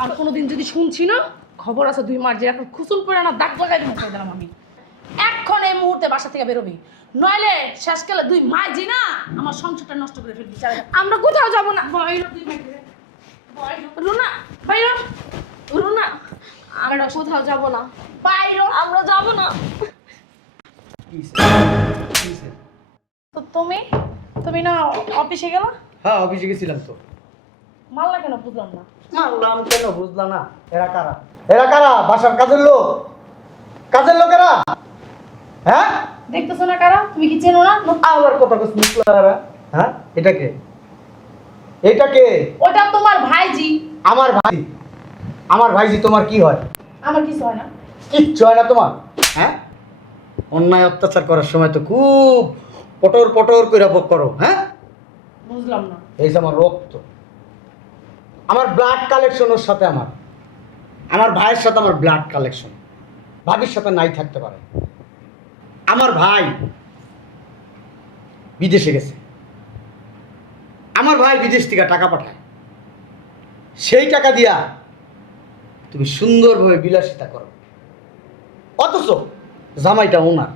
আর কোনোদিন যদি শুনছি না খবর আছে 2 মাস যে এখন খুসুন করে না দাগ লাগাই দিলাম কই দিলাম আমি এখন এই মুহূর্তে বাসা থেকে বেরোবি নইলে শেষকালে 2 মাস জি না আমার সংসারটা নষ্ট করে ফেলবি আমরা কোথাও যাব না বাইরে 2 মাস রুনা বাইরে রুনা আমরা কোথাও যাব না। বাইরে আমরা যাব না। তো তুমি না অফিসে গেলা? হ্যাঁ অফিসে গেছিলাম তো। মারলা কেন বুঝলাম না। মারলাম কেন বুঝলাম না। এরা কারা? এরা কারা? বাসার কাজের লোক? কাজের লোকেরা? হ্যাঁ দেখতেছো না কারা? তুমি কি চেনো না? আবার কথা কস মুখলারা। হ্যাঁ এটা কে? এটা কে? ওটা তোমার ভাইজি। আমার ভাই। আমার ভাইজি তোমার কি হয়? আমার কিছু হয় না। কিচ্ছু হয় না তোমার? হ্যাঁ অন্যায় অত্যাচার করার সময় তো খুব পটর পটর করে বক করো। হ্যাঁ বুঝলাম না। এই যে আমার রক্ত, আমার ব্লাড কালেকশন ওর সাথে, আমার ভাইয়ের সাথে আমার ব্লাড কালেকশন ভাবির সাথে নাই থাকতে পারে। আমার ভাই বিদেশে গেছে, আমার ভাই বিদেশ থেকে টাকা পাঠায়, সেই টাকা দিয়া তুমি সুন্দরভাবে বিলাসিতা করো, অথচ জামাইটা ওনার।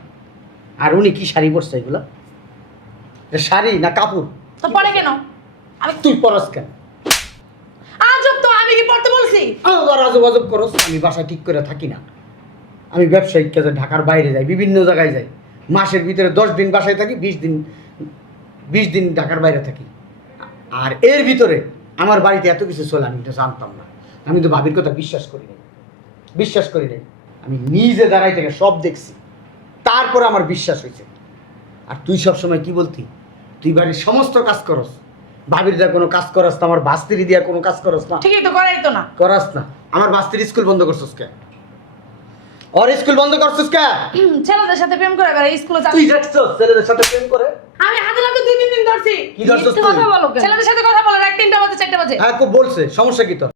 আর উনি কি শাড়ি পরছে এগুলা? এটা শাড়ি না কাপড়? তো পরে কেন? আরে তুই পরস কেন? আজব তো, আমি কি পড়তে বলছি? আবার আজব আজব করস। আমি বাসায় ঠিক করে থাকি না, আমি ব্যবসায়িক কাজে ঢাকার বাইরে যাই, বিভিন্ন জায়গায় যাই, মাসের ভিতরে 10 দিন বাসায় থাকি, 20 দিন ঢাকার বাইরে থাকি। আর এর ভিতরে আমার বাড়িতে এত কিছু চলে আমি এটা জানতাম না। আমি তো ভাবির কথা বিশ্বাস করি নাই। আমি নিজে দাঁড়াই থেকে সব দেখছি, তারপরে আমার বিশ্বাস হয়েছে। আর তুই সবসময় কি বলতি? তুই বাড়ির সমস্ত কাজ করস, ভাবির দেওয়া কোনো কাজ করস না, আমার বাস্তিরি দিয়া কোনো কাজ করস না। ঠিকই তো, করাই তো না। করস না। আমার বাস্তির স্কুল বন্ধ করছিস কে? ওর স্কুল বন্ধ করছিস কে? ছেলেদের সাথে প্রেম করে বেড়াই স্কুলে তুই যাচ্ছি। দেখছস ছেলেদের সাথে প্রেম করে? আমি হাতে নাতে 2-3 দিন ধরছি। কি ধরছস তুই? কথা বলো কেন? ছেলেদের সাথে কথা বলো, রাত 3টা বাজে 4টা বাজে। হ্যাঁ খুব বলছে, সমস্যা কি তোর?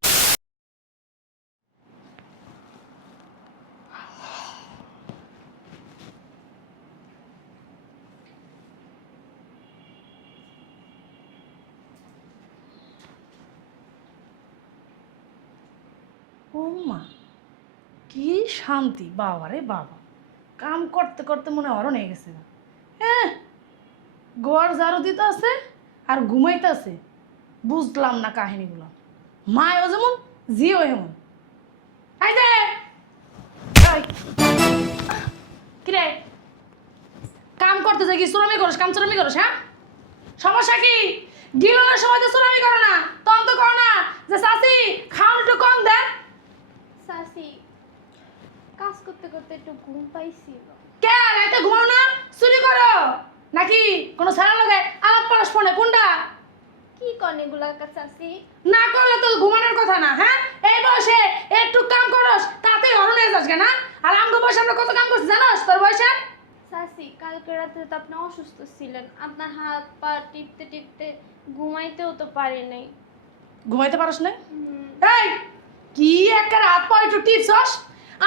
ও মা, কি শান্তি! বাবা রে বাবা, কাম করতে করতে মনে হয় অরণ হয়ে গেছে। হ্যাঁ, ঘর ঝাড়ু দিতে আছে আর ঘুমাইতে আছে। বুঝলাম না কাহিনীগুলো। মায়ও যেমন, জিও এমন। এই যে, এই, কিরে কাম করতে যাই কি চুরামি করস? কাম চুরামি করস? হ্যাঁ, সমস্যা কি? গিলনের সময় তো চুরামি করো না, তখন তো করো না যে চাচি খাওয়ান একটু কম দেন। সাসি, কাজ করতে করতে একটু ঘুম পাইছিল। কে রাতে ঘুমাও না? চুরি করো নাকি কোনো সারা লগে আলাপ পারস ফোনে? কোনটা? কি কন এগুলা চাচি? না করলে তো ঘুমানোর কথা না। হ্যাঁ, এই বয়সে একটু কাম করস তাতে হরণ হয়ে যাস না। আর আমগো বয়সে আমরা কত কাম করছি জানোস তোর বয়সে? সাসি, কালকে রাতে তো আপনি অসুস্থ ছিলেন, আপনার হাত পা টিপতে টিপতে ঘুমাইতেও তো পারি নাই। ঘুমাইতে পারস না? এই কি একটা রাত পর একটু টিপছস?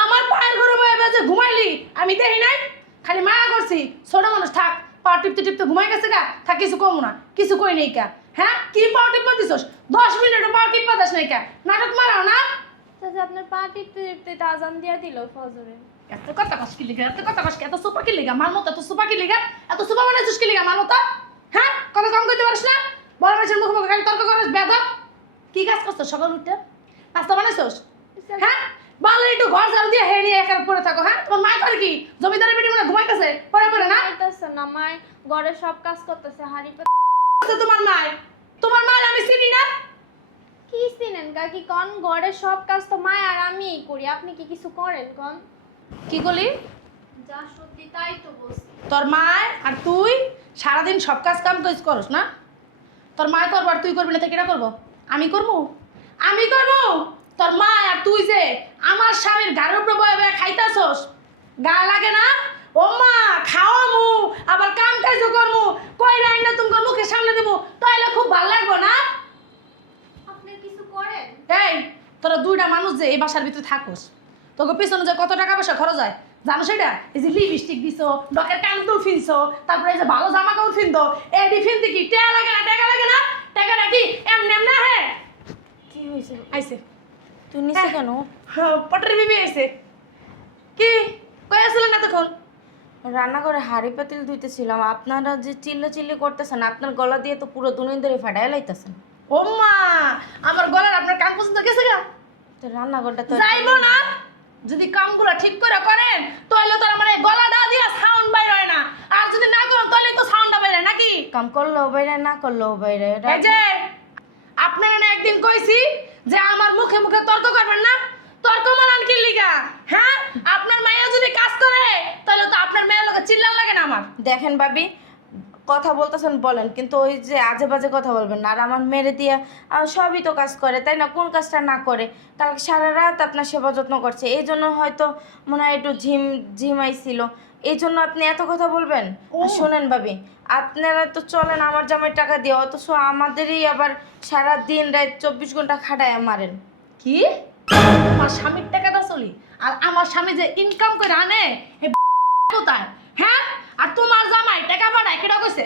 আমার পায়ের ঘরে বয়ে বেজে ঘুমাইলি আমি দেখি নাই? খালি মায়া করছি, ছোট মানুষ থাক, পা টিপতে টিপতে ঘুমাই গেছে গা, থাক কিছু কম না, কিছু কই নেই কা। হ্যাঁ, কি পা টিপতে দিছস? 10 মিনিটও পা টিপতে দাস নাই কা? নাটক মারাও না। চাচা, আপনার পা টিপতে টিপতে তো আজান দিয়া দিল ফজরে। এত কথা কস কি লিগা? এত কথা কস কি? এত সুপা কি লিগা? মার মতো এত সুপা কি লিগা? এত সুপা বানাইছিস কি লিগা মার মতো? হ্যাঁ, কথা কম কইতে পারিস না? বড় মানুষের মুখে মুখে খালি তর্ক করিস বেয়াদব। কি কাজ করছস সকাল উঠে? নাস্তা বানাইছস? হ্যাঁ, বালে একটু ঘর ঝাড়ু দিয়ে হেড়ে একার পরে থাকো। হ্যাঁ, তোমার মা করে কি? জমিদারের বেটি মনে ঘুমাইতেছে পরে পরে না? আইতাছে না, মায় ঘরে সব কাজ করতেছে, হাড়ি আছে তোমার মা? তোমার মা আমি চিনি না? কি চিনেন কাকি? কন ঘরে সব কাজ তো মায় আর আমিই করি, আপনি কি কিছু করেন কন? কি করলি? যা সত্যি তাই তো বলছি। তোর মা আর তুই সারাদিন সব কাজ কাম করস না? তোর মা করবো আর তুই করবি না, তো কেটা করবো? আমি করবো? আমি করবো? তোর মা আর তুই যে আমার স্বামীর গাড়ির উপরে বয়ে বয়ে খাইতাছস, গা লাগে না? ও মা, খাওয়ামু আবার কাম কাজও করমু, কই রাই না তুমি মুখের সামনে দেবো, তাইলে খুব ভালো লাগবো না? আপনি কিছু করেন? এই তোরা 2টা মানুষ যে এই বাসার ভিতরে থাকোস, তোকে পিছনে যে কত টাকা পয়সা খরচ হয় জানো সেটা? এই যে লিপস্টিক দিছো, ডকের কান্দুল ফিনছো, তারপরে এই যে ভালো জামা কাপড় ফিনতো, এডি ফিনতে কি টাকা লাগে না? টাকা লাগে না? টাকা নাকি এমনি এমনি? হ্যাঁ, কি হয়েছে? আইছে তুই নিচে কেন? পটের বিবি এসে কি কই আসলেন এতক্ষণ? রান্নাঘরে হাঁড়ি পাতিল ধুইতেছিলাম। আপনারা যে চিল্লি করতেছেন, আপনার গলা দিয়ে তো পুরো দুনিয়া ধরে ফাটাই লাইতেছেন। ও মা, আমার গলার আপনার কান পর্যন্ত গেছে গা? তো রান্নাঘরটা তো যাইবো না। যদি কামগুলো ঠিক করে করেন তাহলে তো মানে গলাটা দিয়া সাউন্ড বাইর হয় না, আর যদি না করেন তাহলে তো সাউন্ডটা বাইরে নাকি? কাম করলেও বাইরে, না করলেও বাইরে। এই যে আপনারা না একদিন কইছি যে আমার মুখে মুখে তর্ক করবেন না, তর্ক মারান কি লিগা? হ্যাঁ, আপনার মাইয়া যদি কাজ করে তাহলে তো আপনার মেয়ের লোকে চিল্লান লাগে না আমার। দেখেন ভাবি, কথা বলতেছেন বলেন, কিন্তু ওই যে আজে বাজে কথা বলবেন না। আর আমার মেরে দিয়ে সবই তো কাজ করে, তাই না? কোন কাজটা না করে? কালকে সারা রাত আপনার সেবা যত্ন করছে, এই জন্য হয়তো মনে হয় একটু ঝিমাইছিল, এই জন্য আপনি এত কথা বলবেন? আর শোনেন ভাবি, আপনারা তো চলেন আমার জামাই টাকা দিয়ে, অথচ আমাদেরই আবার সারা দিন রাত 24 ঘন্টা খাটায় মারেন। কি আমার স্বামীর টাকাটা চলি, আর আমার স্বামী যে ইনকাম করে আনে হে কোথায়? হ্যাঁ, আর তোমার জামাই টাকা পাঠায় কেটা কইছে?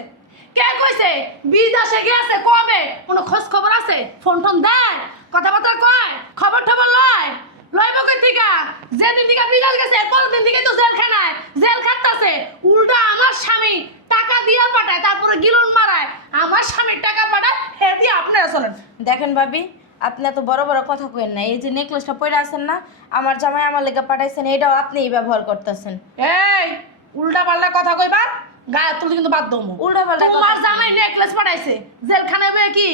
কে কইছে? বিদেশে গেছে কবে? কোনো খোঁজ খবর আছে? ফোন টোন দেয়? কথাবার্তা কয়? খবর টবর লয়? লইব কই থেকে? যেদিন থেকে বিদেশ গেছে পরের দিন থেকে তো জেলখানায় জেল খাটতাছে। উল্টা আমার স্বামী টাকা দিয়া পাঠায়, তারপরে গিলন মারায়। আমার স্বামীর টাকা পাঠায়, হে দিয়ে আপনারা চলেন। দেখেন ভাবি, আপনি এত বড় বড় কথা কইেন না। এই যে নেকলেসটা পরে আছেন না, আমার জামাই আমার লেগে পাঠাইছেন, এটাও আপনিই ব্যবহার করতেছেন। এই উল্টা পাল্টা কথা কইবা, গায়ে তুলতে কিন্তু বাধ্য হমু। উল্টাপাল্টা কথা তোমার কি? জামাই নেকলেস পাঠাইছে, জেলখানায় বয়ে কি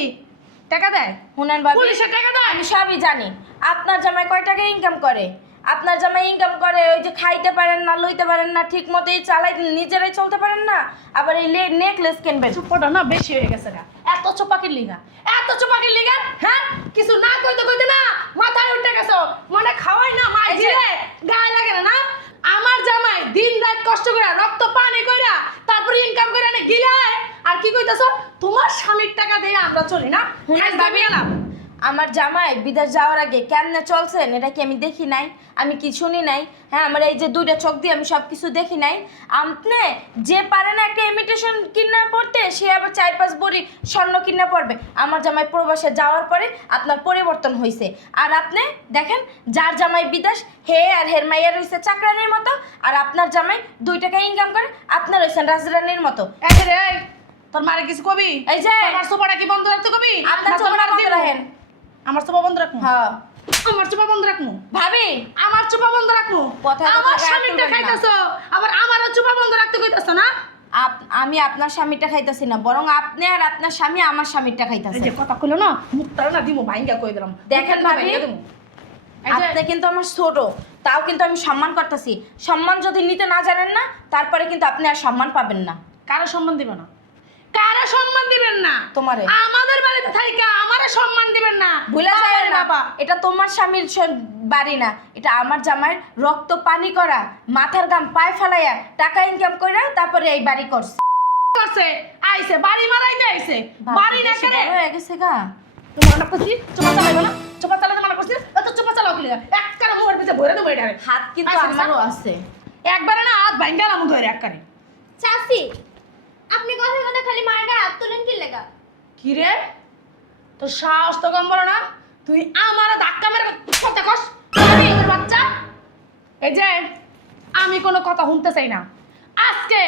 টাকা দেয়? শুনেন ভাবি, পুলিশে টাকা দেয়? আমি সবই জানি। আপনার জামাই কয় টাকা ইনকাম করে? আপনার জামাই ইনকাম করে ওই যে খাইতে পারেন না, লইতে পারেন না, ঠিক মতোই চালাই, নিজেরাই চলতে পারেন না, আবার এই নেকলেস কিনবেন। চুপটা না বেশি হয়ে গেছে না। এত চোপাকির লিগা, এত চোপাকির লিগা, হ্যাঁ? কিছু না কইতে কইতে না মাথায় উঠে গেছো, মানে খাওয়াই না মাই দিলে গায়ে লাগে না। না আমার জামাই দিন রাত কষ্ট করে রক্ত পানি কইরা তারপরে ইনকাম করে আনে গিলায়, আর কি কইতাছো? তোমার স্বামীর টাকা দিয়ে আমরা চলি না? শুনেন ভাবি, না আমার জামাই বিদেশ যাওয়ার আগে কেমনে চলছেন এটা কি আমি দেখি নাই? আমি কি শুনি নাই? হ্যাঁ, আমার এই যে দুইটা চোখ দিয়ে আমি সব কিছু দেখি নাই? আপনি যে পারে না একটা ইমিটেশন কিনা পড়তে, সে আবার 4-5 ভরি স্বর্ণ কিনা পড়বে। আমার জামাই প্রবাসে যাওয়ার পরে আপনার পরিবর্তন হয়েছে। আর আপনি দেখেন, যার জামাই বিদেশ, হে আর হের মাইয়া রয়েছে চাকরানির মতো, আর আপনার জামাই 2 টাকা ইনকাম করে, আপনার রয়েছেন রাজরানীর মতো। এই রে, তোর মারে কিছু কবি? এই যে আমার সোপাটা কি বন্ধ রাখতে কবি? আপনার না তোর চোখটা মার বন্ধ দিব? রাখেন। আমার সোপা বন্ধ রাখমু? হ্যাঁ আমার চোপা বন্ধ রাখমু? ভাবি, আমার চোপা বন্ধ রাখমু? কথা আমার গায়ে স্বামীটা তুলবেন না। খাইতাছো, আবার আমারও চোপা বন্ধ রাখতে কইতাছো না? আমি আপনার স্বামীটা খাইতাছি না, বরং আপনি আর আপনার স্বামী আমার স্বামীটা এই খাইতাছে। যে কথা কইলো না, মুখটা না দিমু ভাইঙ্গা কই দিলাম। দেখেন মুখটা ভাবি, ভাইঙ্গা দিমু। এই যে আপনি কিন্তু আমার ছোট, তাও কিন্তু আমি সম্মান করতেছি। সম্মান যদি নিতে না জানেন না, তারপরে কিন্তু আপনি আর সম্মান পাবেন না। কারো সম্মান দিবে না, কারো সম্মান দিবেন না। তোমারে আমাদের বাড়িতে থাইকা আমারে সম্মান দিবেন না। ভুলে যায় বাবারে না, বাবা। এটা তোমার স্বামীর বাড়ি না, এটা আমার জামাইয়ের রক্ত পানি করা, মাথার গাম পায়ে ফেলাইয়া টাকা ইনকাম কইরা তারপরে এই বাড়ি করছে। আছে আইছে বাড়ি মারাইতে আইছে, বাড়ি না করে হয়ে গেছে গা। তোমার না করছি চোপা চালাইবো না, চোপা চালাতে মানা করছি, এত চোপা চালাও কি লাগা? এক কারে মুখের ভিতরে ভরে দেবো এটারে। হাত কিন্তু আচ্ছা, আমারও আছে। একবারে না হাত ভাঙ্গা লামু ধরে এক কারে। চাচি, আপনি কথা কথা খালি মায়ের গায়ে হাত তোলেন কি লেগা? কি রে, তোর সাহস তো কম বড় না? তুই আমারে ধাক্কা মেরে কথা কস? আমি ওর বাচ্চা? এই যে আমি কোনো কথা শুনতে চাই না। আজকে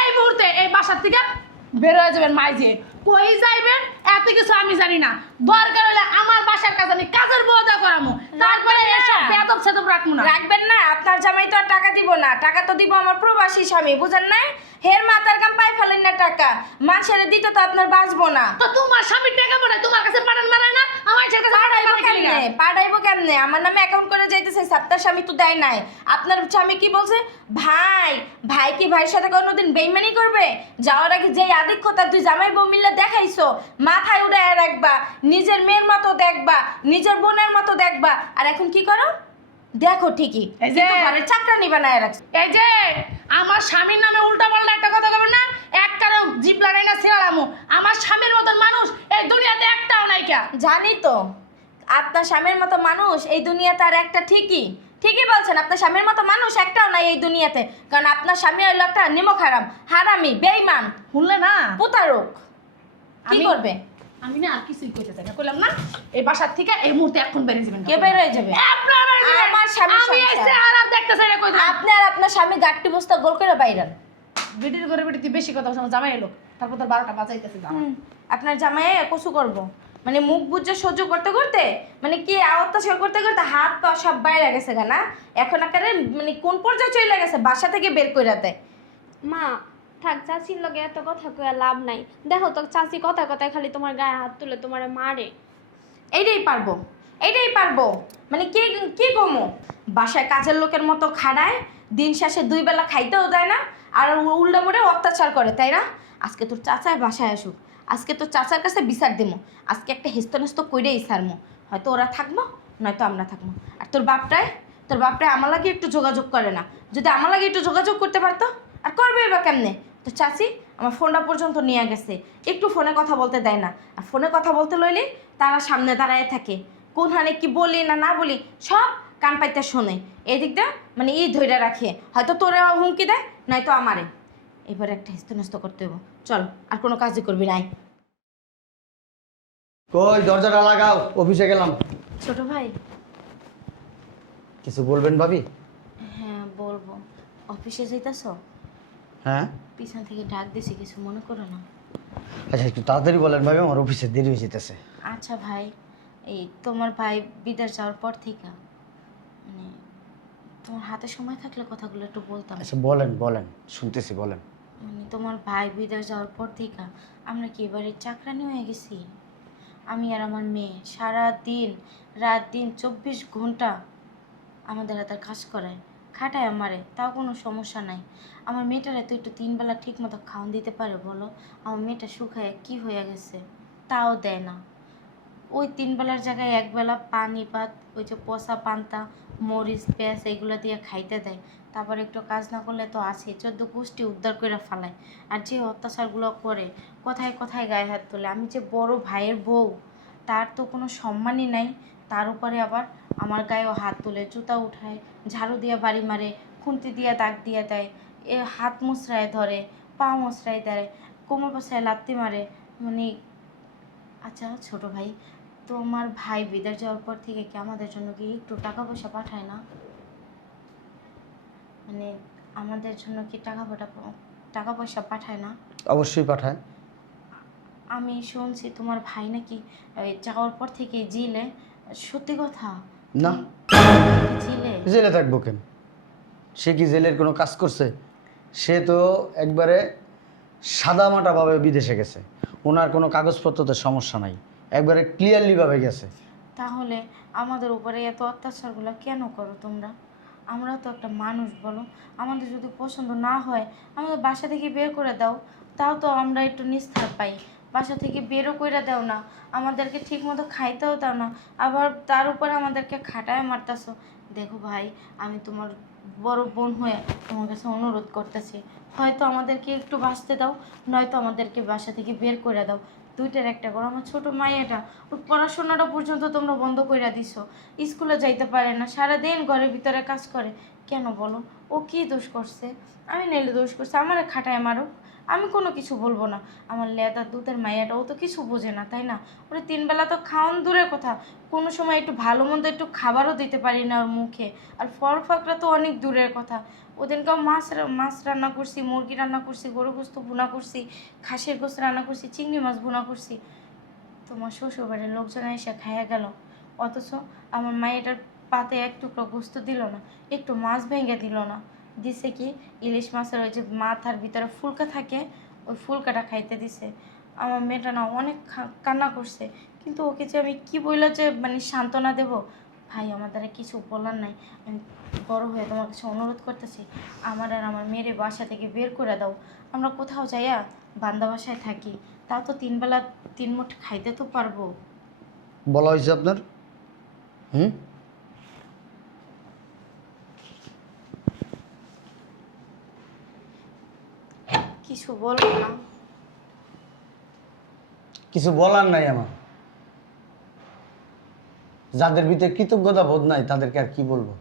এই মুহূর্তে এই বাসার থেকে বের হয়ে যাবেন। মাইজে কই যাইবেন এত কিছু আমি জানি না। দরকার হলে আমার বাসার কাজ আমি কাজের বদা করামু, তারপরে এসব বেদব সেদব রাখমু না। রাখবেন না, আপনার জামাই তো আর টাকা দিব না, টাকা তো দিব আমার প্রবাসী স্বামী, বুঝেন নাই? হের মাথার গাম পাই ফেলেন না টাকা, মানুষের দিতে তো আপনার বাঁচবো না। তো তোমার স্বামীর টাকা পড়ে তোমার কাছে পাঠান মারায় না, আমার কাছে পাঠাইবো পাঠাইবো কেন? কেমনে? পাঠাইবো কেমনে? আমার নামে অ্যাকাউন্ট করে যাইতেছে, আপনার স্বামী তো দেয় নাই। আপনার স্বামী কি বলছে? ভাই কি ভাইয়ের সাথে কোনোদিন বেইমানি করবে? যাওয়ার আগে যেই আধিক্যতা তুই জামাই বউ মিলে দেখাইছো, মাথায় উড়ায় রাখবা, নিজের মেয়ের মতো দেখবা, নিজের বোনের মতো দেখবা, আর এখন কি করো? দেখো ঠিকই, এই যে- কিন্তু ঘরের চাকরানি বানায় রাখছো। এই যে আমার স্বামীর নামে উল্টা পাল্টা একটা কথা বলবেন না, এক কারো জিপ লাগাই না ছেড়ালামু। আমার স্বামীর মতন মানুষ এই দুনিয়াতে একটাও নাই কা। জানি তো, আপনার স্বামীর মতো মানুষ এই দুনিয়াতে আর একটা, ঠিকই বলছেন, আপনার স্বামীর মতো মানুষ একটাও নাই এই দুনিয়াতে। কারণ আপনার স্বামী হইল একটা নিমক হারাম, হারামি, বেঈমান, শুনলে না, প্রতারক। কি আমি- করবে? আমি না আর কিছুই কইতে চাই না, কইলাম না এই বাসার থেকে এই মুহূর্তে এখন বেরিয়ে যাবেন। কে বের হয়ে যাবে? আপনারা বের হয়ে যাবেন। আমার স্বামীর আমি সংসার। এসে আর দেখতে চাই না, কই দাও। আপনি আর আপনার স্বামী গাট্টি বস্তা গোল করে বাইরান। বিটির করে বিটি তুই বেশি কথা বলছিস, জামাই এলো তারপর তোর 12টা বাজাইতেছে দাও। আপনার জামাই কসু করব মানে মুখ বুঝে সহ্য করতে করতে মানে কি অত্যাচার করতে করতে হাত পা সব বাইরে গেছে না এখন আকারে মানে কোন পর্যায়ে চলে গেছে বাসা থেকে বের করে দেয়। মা থাক, চাচির লগে এত কথা কইয়া লাভ নাই। দেখো তো চাচি কথা কথায় খালি তোমার গায়ে হাত তুলে তোমারে মারে। এইটাই পারবো, এইটাই পারবো মানে কি কি কমো বাসায় কাজের লোকের মতো খাড়ায়, দিন শেষে 2 বেলা খাইতেও দেয় না, আর উল্টা মোড়ে অত্যাচার করে, তাই না? আজকে তোর চাচায় বাসায় আসুক, আজকে তোর চাচার কাছে বিচার দেবো, আজকে একটা হেস্তনেস্ত কইরেই সারমো, হয়তো ওরা থাকবো নয়তো আমরা থাকবো। আর তোর বাপটায় আমার লাগে একটু যোগাযোগ করে না, যদি আমার লাগে একটু যোগাযোগ করতে পারতো, আর করবে বা কেমনে? তো চাচি আমার ফোনটা পর্যন্ত নিয়ে গেছে, একটু ফোনে কথা বলতে দেয় না, আর ফোনে কথা বলতে লইলে তারা সামনে দাঁড়ায় থাকে, কোন হানে কি বলি না না বলি সব কান পাইতে শোনে, এই দিকটা মানে ধৈর্য রাখে, হয়তো তোরা হুমকি দেয় নয়তো আমারে। এবার একটা হেস্তনেস্ত করতে হবো, চল আর কোনো কাজই করবি নাই। কই দরজাটা লাগাও, অফিসে গেলাম। ছোট ভাই। কিছু বলবেন ভাবি? হ্যাঁ বলবো। অফিসে যাইতাছো? হ্যাঁ। পিছন থেকে ডাক দিছি, কিছু মনে করো না। আচ্ছা একটু তাড়াতাড়ি বলেন ভাবি, আমার অফিসে দেরি হয়ে যেতেছে। আচ্ছা ভাই, এই তোমার ভাই বিদেশ যাওয়ার পর থেকে মানে তোমার হাতে সময় থাকলে কথাগুলো একটু বলতাম। আচ্ছা বলেন বলেন, শুনতেছি বলেন। মানে তোমার ভাই বিদেশ যাওয়ার পর থেকে আমরা কি এবারে চাকরানি হয়ে গেছি। আমি আর আমার মেয়ে সারা দিন রাত দিন 24 ঘন্টা আমাদের হাতে কাজ করায়, খাটায় আমারে, তাও কোনো সমস্যা নাই। আমার মেয়েটারে তো একটু 3 বেলা ঠিক মতো খাওয়ান দিতে পারে বলো? আমার মেয়েটা শুকায় কি হয়ে গেছে, তাও দেয় না। ওই 3 বেলার জায়গায় 1 বেলা পানি ভাত, ওই যে পচা পান্তা মরিচ পেঁয়াজ এগুলো দিয়ে খাইতে দেয়। তারপর একটু কাজ না করলে তো আছে 14 গোষ্ঠী উদ্ধার করে ফেলায়। আর যে অত্যাচারগুলো করে, কোথায় কোথায় গায়ে হাত তোলে। আমি যে বড় ভাইয়ের বউ, তার তো কোনো সম্মানই নাই, তার উপরে আবার আমার গায়েও হাত তোলে, জুতা উঠায়, ঝাড়ু দিয়ে বাড়ি মারে, খুন্তি দিয়ে দাগ দিয়ে দেয়, হাত মুচড়ায় ধরে, পা মুচড়ায় দেয়, কোমর বসায় লাত্তি মারে মানে। আচ্ছা ছোট ভাই, তোমার ভাই বিদেশ যাওয়ার পর থেকে কি আমাদের জন্য কি একটু টাকা পয়সা পাঠায় না? মানে আমাদের জন্য কি টাকা পয়সা পাঠায় না? অবশ্যই পাঠায়। আমি শুনছি তোমার ভাই নাকি যাওয়ার পর থেকে জেলে, সত্যি কথা? না, জেলে? জেলে থাকবো কেন? সে কি জেলের কোনো কাজ করছে? সে তো একবারে সাদামাটাভাবে বিদেশে গেছে, ওনার কোনো কাগজপত্রতে সমস্যা নাই, একবারে ক্লিয়ারলিভাবে গেছে। তাহলে আমাদের উপরে এত অত্যাচারগুলো কেন করো তোমরা? আমরা তো একটা মানুষ, বলো? আমাদের যদি পছন্দ না হয় আমাদের বাসা থেকে বের করে দাও, তাও তো আমরা একটু নিস্তার পাই। বাসা থেকে বেরও করে দাও না, আমাদেরকে ঠিক মতো খাইতেও দাও না, আবার তার উপরে আমাদেরকে খাটায় মারতেছো। দেখো ভাই, আমি তোমার বড় বোন হয়ে তোমার কাছে অনুরোধ করতেছি, হয়তো আমাদেরকে একটু বাঁচতে দাও, নয়তো আমাদেরকে বাসা থেকে বের করে দাও। দুইটার একটা করো। আমার ছোট মাইয়াটা, ওর পড়াশোনাটা পর্যন্ত তোমরা বন্ধ করে দিছো, স্কুলে যাইতে পারে না, সারাদিন ঘরের ভিতরে কাজ করে। কেন বলো? ও কি দোষ করছে? আমি নাইলে দোষ করছে, আমারে খাটায় মারো, আমি কোনো কিছু বলবো না। আমার লেদা দুধের মাইয়াটা, ও তো কিছু বোঝে না, তাই না? ওরে 3 বেলা তো খাওয়ান দূরের কথা, কোনো সময় একটু ভালো মন্দ একটু খাবারও দিতে পারি না ওর মুখে। আর ফল ফাকরা তো অনেক দূরের কথা। ওদিনকেও মাছ রান্না করছি, মুরগি রান্না করছি, গরু গোস্ত ভুনা করছি, খাসির গোস্ত রান্না করছি, চিংড়ি মাছ ভুনা করছি। তোমার শ্বশুরবাড়ির লোকজন এসে খাইয়া গেল, অথচ আমার মায়েটার পাতে এক টুকরো গোস্ত দিল না, একটু মাছ ভেঙে দিল না। দিছে কি, ইলিশ মাছের ওই যে মাথার ভিতরে ফুলকা থাকে, ওই ফুলকাটা খাইতে দিছে। আমার মেয়েটা না অনেক কান্না করছে, কিন্তু ওকে যে আমি কি বললে যে মানে সান্ত্বনা দেব? ভাই আমার দ্বারা কিছু বলার নাই, আমি বড় হয়ে তোমার কাছে অনুরোধ করতেছি, আমার আর আমার মেয়ের বাসা থেকে বের করে দাও। আমরা কোথাও যাইয়া বান্দা বাসায় থাকি, তাও তো 3 বেলা 3 মুঠ খাইতে তো পারবো। বলা হয়েছে আপনার? কিছু বলবো না? কিছু বলার নাই আমার। যাদের ভিতরে কৃতজ্ঞতা বোধ নাই তাদেরকে আর কি বলবো?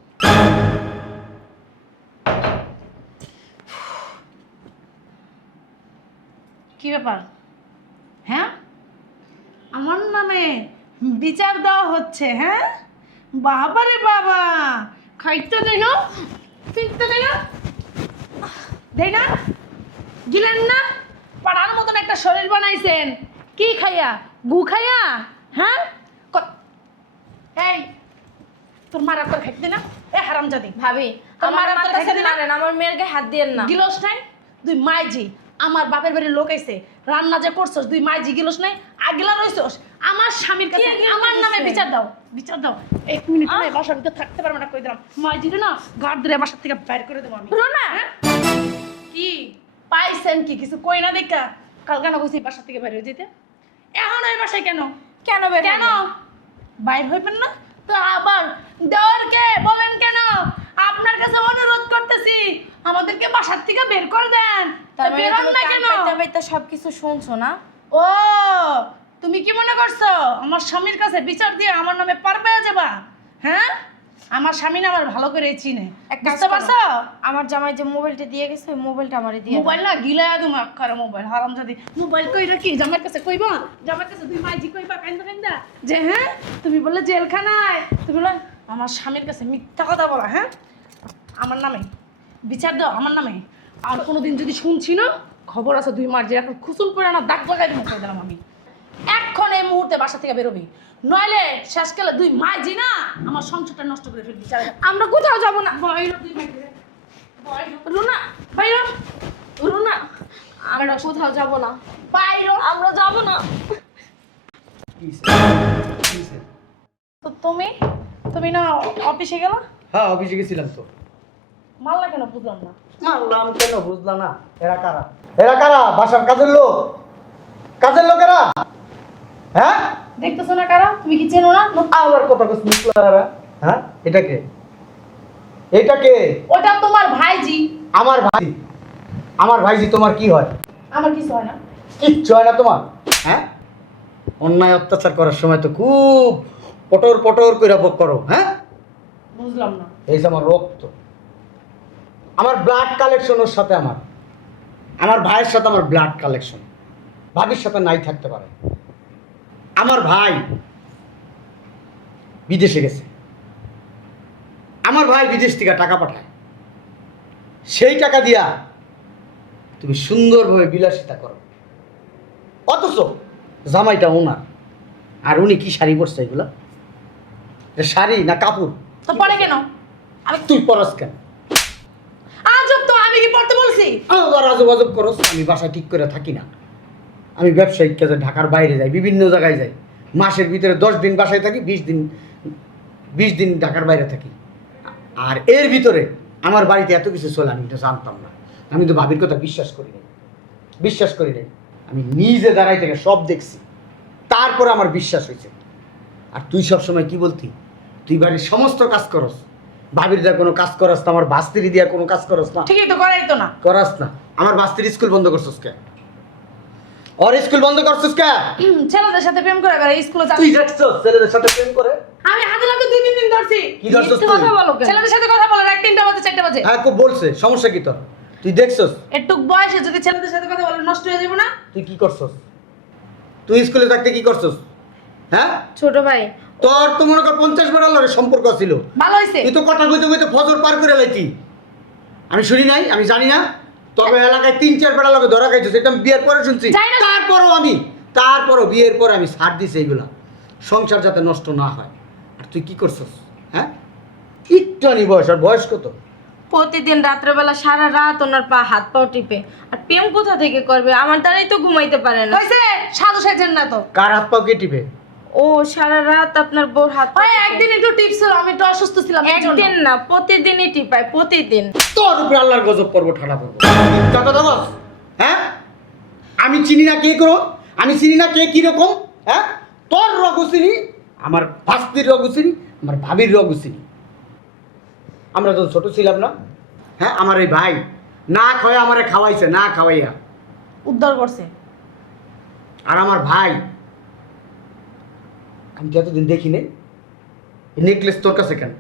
কি ব্যাপার? হ্যাঁ, আমার নামে বিচার দেওয়া হচ্ছে, হ্যাঁ? বাবারে বাবা, খাইতে দেয় না, ফিরতে দেয় না, দেয় না, গিলেন না? পাড়ার মতন একটা শরীর বানাইছেন, কি খাইয়া? গু খাইয়া? হ্যাঁ? এই তোর মারা তোর খাইতে না? এ হারামজাদি, ভাবি তোর আমার মারা তোর মাথায় খাইতে না? মারেন, আমার মেয়ের গায়ে হাত দিয়েন না। গিলস নাই? তুই মাইজি আমার বাপের বাড়ির লোক আইছে, রান্না যে করছস তুই মাইজি গিলস নাই? আগলা রইছস আমার স্বামীর কাছে, কে আমার নামে দিছে? বিচার দাও, বিচার দাও। 1 মিনিট পরে বাসার ভিতরে থাকতে পারবে না, কই দিলাম। মাইজি রে না গাড় ধরে বাসার থেকে বাইর করে দেবো আমি। রুনা! হ্যাঁ? কি পাইছেন কি কিছু কই না দেখা? কাল কেন কইছি বাসার থেকে বাইরে হয়ে যেতে? এখন ওই বাসায় কেন? কেন বের কেন হবেন? বাইর হইবেন না? তো আবার দেওয়ারকে বলেন কেন? আপনার কাছে অনুরোধ করতেছি আমাদেরকে বাসার থেকে বের করে দেন। তার তা মানে বেরোন তুমি না কান কেন? পাইতে পাইতে সবকিছু শুনছো না? ও তুমি কি মনে করছো আমার স্বামীর কাছে বিচার দিয়ে আমার নামে পার পেয়ে যাবা? হ্যাঁ, আমার স্বামী না আমার ভালো করে চিনে, এক কাজ বুঝতে করো, পারছো? আমার জামাই যে মোবাইলটা দিয়ে গেছে ওই মোবাইলটা আমারে দিয়ে দাও। মোবাইল না গিলা তুমি আকারে মোবাইল হারামজাদি। মোবাইল কইরা কি জামার কাছে কইবা? জামার কাছে তুই মাইজি কইবা কাইন্দা কাইন্দা যে হ্যাঁ তুমি বললে জেলখানায়, তুমি বলে আমার স্বামীর কাছে মিথ্যা কথা বলা, হ্যাঁ? আমার নামে বিচার দাও, আমার নামে। আর কোনোদিন যদি শুনছি না খবর আছে 2 মাস যে এখন খুসুন করে না দাগ লাগাই দেবো কই দিলাম আমি। এখন এই মুহূর্তে বাসা থেকে বেরোবি, নইলে শেষকালে 2 মাইজি না আমার সংসারটা নষ্ট করে ফেলবি। বিচার আমরা কোথাও যাব না। বাইরে 2 মাইজি বাইরে রুনা, বাইরে রুনা, আমরা কোথাও যাব না। বাইরে আমরা যাব না। কি হইছে? কি হইছে? তো তুমি না অফিসে গেলা? হ্যাঁ, অফিসে গেছিলাম তো। মারলা কেন বুঝলাম না। মারলাম কেন বুঝলাম না। এরা কারা? এরা কারা? বাসার কাজের লোক? কাজের লোকেরা? হ্যাঁ, দেখতেছো না কারা? তুমি কি চেনো না? আবার কথা কস মুখলারা। হ্যাঁ, এটা কে? এটা কে? ওটা তোমার ভাইজি। আমার ভাই। আমার ভাইজি তোমার কি হয়? আমার কিছু হয় না। কিচ্ছু হয় না তোমার? হ্যাঁ, অন্যায় অত্যাচার করার সময় তো খুব পটর পটর করে বক করো। হ্যাঁ, বুঝলাম না। এই যে আমার রক্ত, আমার ব্লাড কালেকশন ওর সাথে, আমার ভাইয়ের সাথে আমার ব্লাড কালেকশন ভাবির সাথে নাই থাকতে পারে। আমার ভাই বিদেশে গেছে, আমার ভাই বিদেশ থেকে টাকা পাঠায়, সেই টাকা দিয়া তুমি সুন্দরভাবে বিলাসিতা করো, অথচ জামাইটা ওনার। আর উনি কি শাড়ি পরছে এগুলা? এটা শাড়ি না কাপড়? তো পরে কেন? আরে তুই পরস কেন? আজব তো, আমি কি পড়তে বলছি? আবার আজব আজব করস। আমি বাসায় ঠিক করে থাকি না, আমি ব্যবসায়িক কাজে ঢাকার বাইরে যাই, বিভিন্ন জায়গায় যাই। মাসের ভিতরে 10 দিন বাসায় থাকি, 20 দিন ঢাকার বাইরে থাকি। আর এর ভিতরে আমার বাড়িতে এত কিছু চলে আমি তো জানতাম না। আমি তো ভাবির কথা বিশ্বাস করি নাই। আমি নিজে দাঁড়াই থেকে সব দেখছি, তারপরে আমার বিশ্বাস হয়েছে। আর তুই সবসময় কি বলতি? তুই বাড়ির সমস্ত কাজ করস, ভাবির দেওয়া কোনো কাজ করস না, আমার বাস্তিরি দিয়া কোনো কাজ করস না। ঠিকই তো, করাই তো না। করস না। আমার বাস্তির স্কুল বন্ধ করছিস কে? ওর স্কুল বন্ধ করছিস কে? ছেলেদের সাথে প্রেম করে বেড়াই, স্কুলে তুই যাচ্ছি। দেখছস ছেলেদের সাথে প্রেম করে? আমি হাতে নাতে 2-3 দিন ধরছি। কি করছিস মিথ্যে তুই? কথা বলো কেন? ছেলেদের সাথে কথা বলে 3টা বাজে 4টা বাজে। হ্যাঁ, খুব বলছে, সমস্যা কি তোর? তুই দেখছস? একটু বয়সে যদি ছেলেদের সাথে কথা বলে নষ্ট হয়ে যাবে না? তুই কি করছস? তুই স্কুলে থাকতে কি করছস? হ্যাঁ, ছোট ভাই, তোর তো মনে কর 50 বেড়ার লগে সম্পর্ক ছিল। ভালো হইছে। তুই তো কথা কইতে কইতে ফজর পার করে লাইতি। আমি শুনি নাই, আমি জানি না। তবে এলাকায় 3-4 বেড়ার লগে ধরা খাইছিস, এটা আমি বিয়ের পরে শুনছি। জানি না। তারপরও বিয়ের পরে আমি ছাড় দিছি এইগুলা, সংসার যাতে নষ্ট না হয়। আর তুই কি করছস? হ্যাঁ, একটুখানি বয়স, আর বয়স কত? প্রতিদিন রাত্রেবেলা সারা রাত ওনার হাত পাও টিপে। আর প্রেম কোথা থেকে করবে? আমার দ্বারাই তো ঘুমাইতে পারে না। হইছে, সাধু সেজেন না তো। কার হাত পাও কে টিপে? ও সারা রাত আপনার বউর হাত পা ওই টিপে। একদিন একটু টিপস ছিল, আমি একটু অসুস্থ ছিলাম এই জন্য। একদিন না, প্রতিদিনই টিপায়, প্রতিদিন। তোর উপরে আল্লাহর গজব পড়বো, ঠাড়া পড়বো। মিথ্যা কথা বল। হ্যাঁ, আমি চিনি না কে করো, আমি চিনি না কে কিরকম। হ্যাঁ, তোর রঘু চিনি, আমার ভাস্তির রঘু চিনি, আমার ভাবির রঘু চিনি। আমরা তো ছোট ছিলাম না। হ্যাঁ, আমার এই ভাই না খাওয়া আমারে খাওয়াইছে, না খাওয়াইয়া। উদ্ধার করছে। আর আমার ভাই, আমি তো এতদিন দেখি নেই। এই নেকলেস তোর কাছে কেন?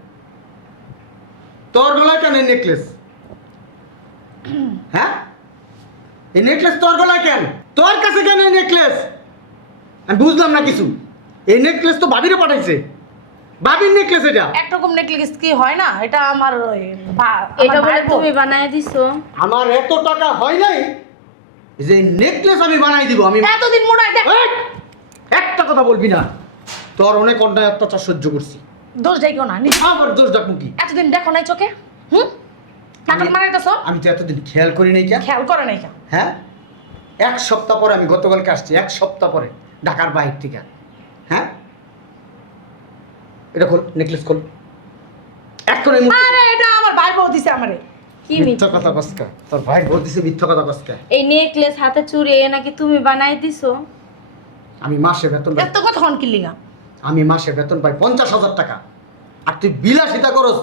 তোর গলায় কেন এই নেকলেস? হ্যাঁ, এই নেকলেস তোর গলায় কেন? তোর কাছে কেন এই নেকলেস? আমি বুঝলাম না কিছু। এই নেকলেস তো ভাবিরে পাঠাইছে, ভাবির নেকলেস এটা। একরকম নেকলেস কি হয় না, এটা আমার এটা বলে তুমি বানায় দিছো? আমার এত টাকা হয় নাই যে নেকলেস আমি বানাই দিব। আমি এতদিন মনে হয় দেখ এই! একটা কথা বলবি না, তোর অনেক অন্যায় অত্যাচার সহ্য করছি। দোষ যাই কেউ না আবার দোষ ডাকবো কি? এতদিন দেখো নাই চোখে, নাটক মারাইতেছ। আমি তো এতদিন খেয়াল করি নাই কেন? খেয়াল করে নাই কেন? হ্যাঁ, এক সপ্তাহ পরে আমি গতকালকে আসছি, এক সপ্তাহ পরে ঢাকার বাইরে থেকে। হ্যাঁ, এটা খোল, নেকলেস খোল এখন। আরে এটা আমার ভাই বউ দিছে আমারে। কি মিথ্যা কথা কসকা, তোর ভাই বলতেছে মিথ্যা কথা কসকা। এই নেকলেস হাতে চুড়ি এ নাকি তুমি বানাই দিছো? আমি মাসে বেতন পাই, এত কথা হন কিল্লিগা। আমি মাসে বেতন পাই 50,000 টাকা, আর তুই বিলাসিতা করস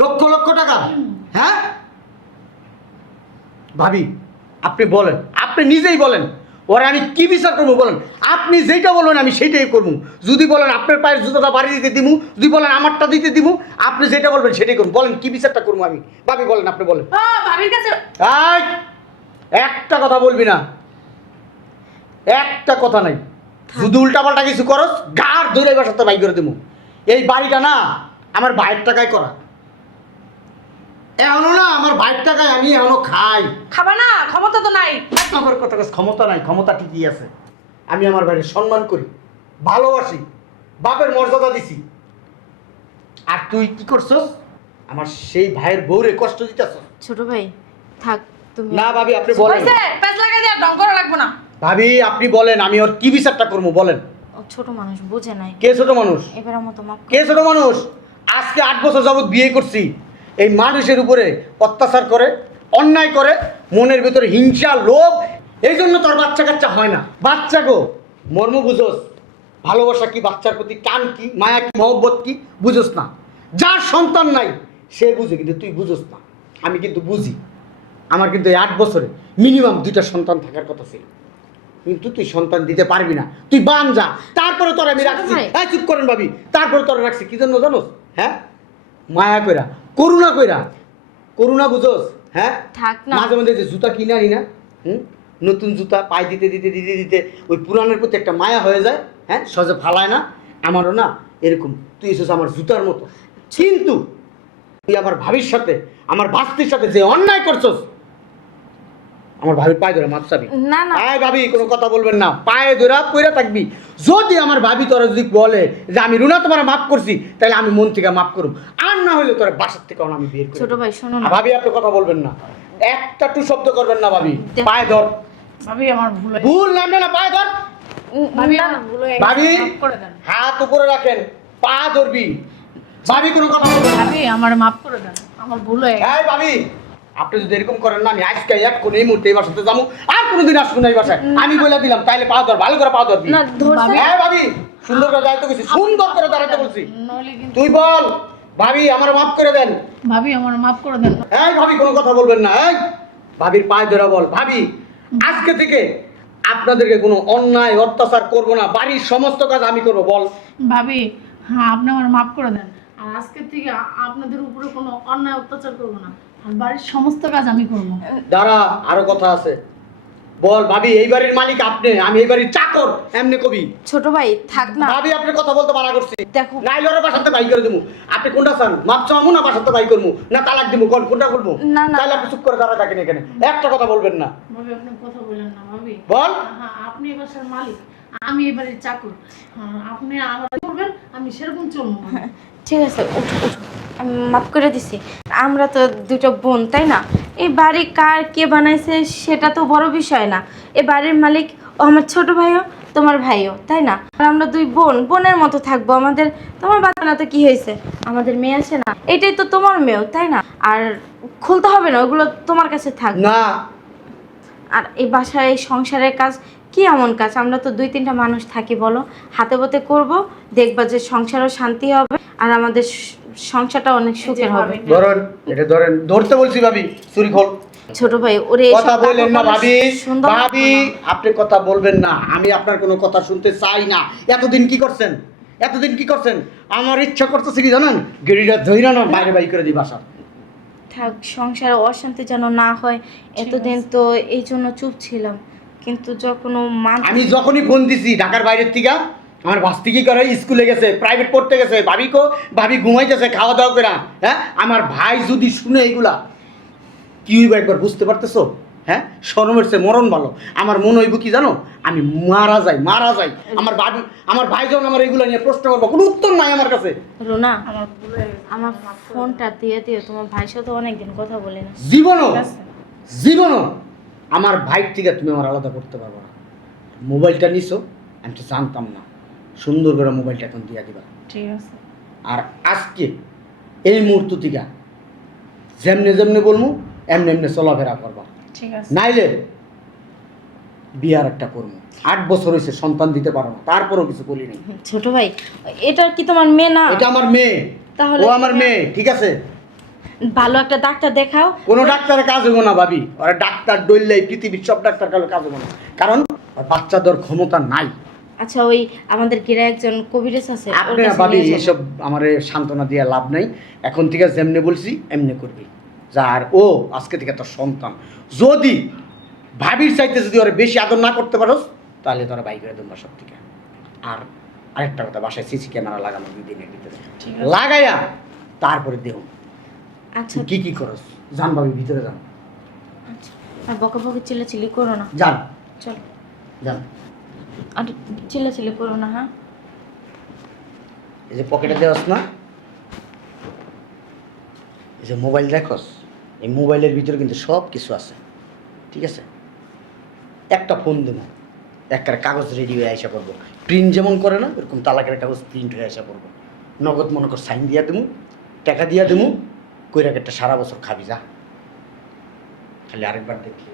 লক্ষ লক্ষ টাকা। হ্যাঁ ভাবি, আপনি বলেন, আপনি নিজেই বলেন ওরে আমি কি বিচার করবো বলেন? আপনি যেটা বলবেন আমি সেইটাই করবো। যদি বলেন আপনার পায়ের জুতোটা বাড়ি দিতে দিবো, যদি বলেন আমারটা দিতে দিব, আপনি যেটা বলবেন সেটাই করুন। বলেন কি বিচারটা করবো আমি? ভাবি বলেন, আপনি বলেন। ও ভাবির কাছে এই, একটা কথা বলবি না, একটা কথা নাই। যদি উল্টাপাল্টা কিছু করস গার ধরে বাসাতে বাই করে দেবো। এই বাড়িটা না আমার ভাইয়ের টাকায় করা, এখনো না আমার ভাইয়ের টাকায় আমি এখনো খাই। খাবা না, ক্ষমতা তো নাই। আমার কথা ক্ষমতা নাই, ক্ষমতা ঠিকই আছে। আমি আমার ভাইয়ের সম্মান করি, ভালোবাসি, বাপের মর্যাদা দিছি। আর তুই কি করছস? আমার সেই ভাইয়ের বউরে কষ্ট দিতেছস। ছোট ভাই থাক তুমি। না ভাবি আপনি বলেন। হইছে, পেজ লাগাই দিয়া ঢং করা লাগবে না। ভাবি আপনি বলেন, আমি ওর কি বিচারটা করবো বলেন? ও ছোট মানুষ বুঝে নাই, কে ছোট মানুষ? এবারের মতো মাপ কে ছোট মানুষ? আজকে 8 বছর যাবৎ বিয়ে করছি, এই মানুষের উপরে অত্যাচার করে, অন্যায় করে, মনের ভিতরে হিংসা, লোভ, এই জন্য তোর বাচ্চা কাচ্চা হয় না। বাচ্চা গো মর্ম বুঝোস? ভালোবাসা কি, বাচ্চার প্রতি টান কি, মায়া কি, মহব্বত কি বুঝোস না। যার সন্তান নাই সে বুঝে, কিন্তু তুই বুঝোস না। আমি কিন্তু বুঝি। আমার কিন্তু এই 8 বছরে মিনিমাম 2টা সন্তান থাকার কথা ছিল, কিন্তু তুই সন্তান দিতে পারবি না, তুই বান যা। তারপরে তোর আমি রাখছি। ভাই। হ্যাঁ চুপ করেন ভাবি, তারপরে তোর রাখছি কি জন্য জানোস? হ্যাঁ, মায়া কইরা, করুণা কইরা, করুণা বুঝোস? হ্যাঁ, থাক না। মাঝে মাঝে যে জুতা কিনে আনি না, নতুন জুতা পায়ে দিতে দিতে দিতে দিতে ওই পুরানের প্রতি একটা মায়া হয়ে যায়। হ্যাঁ, সহজে ফালায় না। আমারও না এরকম, তুই এসেছিস আমার জুতার মতো। কিন্তু তুই আমার ভাবির সাথে, আমার বাস্তির সাথে যে অন্যায় করছস, আমার ভাবির পায়ে ধরে মাপ চাবি। না না আয় ভাবি, কোনো কথা বলবেন না, পায়ে ধরে পইরা থাকবি। যদি আমার ভাবি তোরা যদি বলে যে আমি রুনা তোমার মাফ করছি, তাহলে আমি মন থেকে মাফ করব। আর না হলে তোরা বাসার থেকে আমি বের করে ছোট দেব। ভাই শোনো না। ভাবি আপনি কথা বলবেন না, একটা টু শব্দ করবেন না। ভাবি দেখ- পায়ে ধর। ভাবি আমার ভুল হয়ে ভুল নামবে না, পায়ে ধর। ভাবি না, আমার ভুল হয়ে ভাবি গেছে, মাফ করে দেন। হাত উপরে রাখেন, পা ধরবি। ভাবি কোনো কথা বলবেন না। ভাবি আমার মাফ করে দেন, আমার ভুল হয়ে গেছে। এই ভাবি, আপনি যদি এরকম করেন না, আমি আজকে এখন এই মুহূর্তে এই বাসাতে যাবো, আর কোনোদিন আসবো না এই বাসায়। আমি বলে দিলাম, তাইলে পা ধর, ভালো করে পা ধরবি। না ধরছে হ্যাঁ ভাবি, সুন্দর করে দাঁড়াতে বলছি, সুন্দর করে দাঁড়াতে বলছি। নইলে কিন্তু তুই বল ভাবি আমার মাফ করে দেন। ভাবি আমার মাফ করে দেন। এই ভাবি কোনো কথা বলবেন না। এই ভাবির পায়ে ধরে বল, ভাবি আজকে থেকে আপনাদেরকে কোনো অন্যায় অত্যাচার করব না, বাড়ির সমস্ত কাজ আমি করব। বল ভাবি হ্যাঁ, আপনি আমার মাফ করে দেন। আর আজকে থেকে আপনাদের উপরে কোনো অন্যায় অত্যাচার করব না, আর বাড়ির সমস্ত কাজ আমি করব। দাঁড়া, আরো কথা আছে। বল ভাবি, এই বাড়ির মালিক আপনি, আমি এই বাড়ির চাকর, এমনি কবি। ছোট ভাই থাক না। ভাবি আপনি কথা বলতে মানা করছি। দেখো নাইলে ওরা বাসাতে বাই করে দেবো। আপনি কোনটা চান? মাপ চাবো না বাসাতে বাই করবো, না তালাক দিব? কোনটা বলবো? না, না। তাহলে আপনি চুপ করে দাঁড়া থাকেন এখানে, একটা কথা বলবেন না। ভাবি আপনি কথা বলেন না ভাবি। বল। হ্যাঁ, আপনি এই বাসার মালিক, আমি এই বাড়ির চাকর। হ্যাঁ, আপনি আমার করবেন, আমি সেরকম চলবো। ঠিক আছে উঠো উঠো, আমি মাফ করে দিছি। আমরা তো দুটো বোন তাই না? এই বাড়ি কার কে বানাইছে সেটা তো বড় বিষয় না। এই বাড়ির মালিক ও আমার ছোট ভাইও, তোমার ভাইও, তাই না? আর আমরা দুই বোন, বোনের মতো থাকবো। আমাদের তোমার বাচ্চা না তো কি হয়েছে, আমাদের মেয়ে আছে না, এটাই তো তোমার মেয়েও, তাই না? আর খুলতে হবে না, ওগুলো তোমার কাছে থাকবে। না, আর এই বাসায় এই সংসারের কাজ কি এমন কাজ? আমরা তো 2-3টা মানুষ থাকি, বলো, হাতে পাতে করব, দেখবা যে সংসারও শান্তি হবে আর আমাদের সংসারটা অনেক সুখের হবে। ধরেন, এটা ধরেন, ধরতে বলছি ভাবি, চুরি খোল। ছোট ভাই ওরে কথা বললেন না ভাবি, সুন্দর ভাবি আপনি কথা বলবেন না, আমি আপনার কোনো কথা শুনতে চাই না। এতদিন কি করছেন, এতদিন কি করছেন? আমার ইচ্ছা করতেছে কি জানেন, গেড়িটা ধইরা না বাইরে বাই করে দিই বাসা। থাক, সংসারে অশান্তি যেন না হয়। এতদিন তো এই জন্য চুপ ছিলাম, কিন্তু যখন ও আমি যখনই ফোন দিছি ঢাকার বাইরের থেকে, আমার ভাস্তি কি করে স্কুলে গেছে, প্রাইভেট পড়তে গেছে, ভাবি ঘুমাইতেছে খাওয়া দাওয়া করে, হ্যাঁ আমার ভাই যদি শুনে এগুলা কি হইব একবার বুঝতে পারতেছো? হ্যাঁ শরমের চেয়ে মরণ ভালো। আমার মনে হইব কি জানো, আমি মারা যাই। আমার ভাই যখন আমার এগুলা নিয়ে প্রশ্ন করবো, কোনো উত্তর নাই আমার কাছে। রুনা আমার ভুল হয়ে গেছে। আমার ফোনটা দিয়ে দিও, তোমার ভাইয়ের সাথে অনেকদিন কথা বলি না। জীবনও আমার ভাই থেকে তুমি আমার আলাদা করতে পারবো না। মোবাইলটা নিছো, আমি তো জানতাম না, সুন্দর করে মোবাইলটা এখন দিয়ে দিবা। ঠিক আছে। আর আজকে এই মুহূর্ত থেকে যেমনে যেমনে বলবো এমনি এমনি চলাফেরা করবা, ঠিক আছে। নাইলে বিয়ার একটা করবো। 8 বছর হয়েছে সন্তান দিতে পারো না, তারপরও কিছু বলি নাই। ছোট ভাই, এটা কি তোমার মেয়ে না? এটা আমার মেয়ে। তাহলে ও আমার মেয়ে, ঠিক আছে? ভালো একটা ডাক্তার দেখাও। কোনো ডাক্তারের কাজ হবো না ভাবি, ওরা ডাক্তার ডইলেই পৃথিবীর সব ডাক্তার কাজ হবো না, কারণ ওর বাচ্চা দেওয়ার ক্ষমতা নাই। আচ্ছা, ওই আমাদের গ্রামে একজন কবিরাজ আছে, ওর আপনি কাছে ভাবি নিয়ে যাবো। এসব আমার সান্ত্বনা দিয়ে লাভ নাই। এখন থেকে যেমনি বলছি এমনি করবি। যার ও আজকে থেকে তোর সন্তান, যদি ভাবির চাইতে যদি ওরা বেশি আদর না করতে পারোস, তাহলে তোরা বাইক করে দেবো সব থেকে। আর আরেকটা কথা, বাসায় সিসি ক্যামেরা লাগানো 2 দিনের ভিতরে ঠিক আছে। লাগাইয়া তারপরে দেহ আচ্ছা কি করস, যান ভাবি ভিতরে যান, আচ্ছা, আর বকাবকি চিল্লাচিল্লি করো না, যান চলো। যান। আর চিল্লাচিল্লি করো না, হ্যাঁ? এই যে পকেটে দেওয়াস না, এই যে মোবাইল দেখস, এই মোবাইলের ভিতরে কিন্তু সব কিছু আছে, ঠিক আছে? একটা ফোন দেবো, একটা কাগজ রেডি হয়ে আসা করবো, প্রিন্ট যেমন করে না এরকম তালাকের কাগজ প্রিন্ট হয়ে আসা করবো, নগদ মনে কর সাইন দিয়া দেবো, টাকা দিয়া দেবো, কইরাকে একটা সারা বছর খাবি যা। খালি আরেকবার দেখি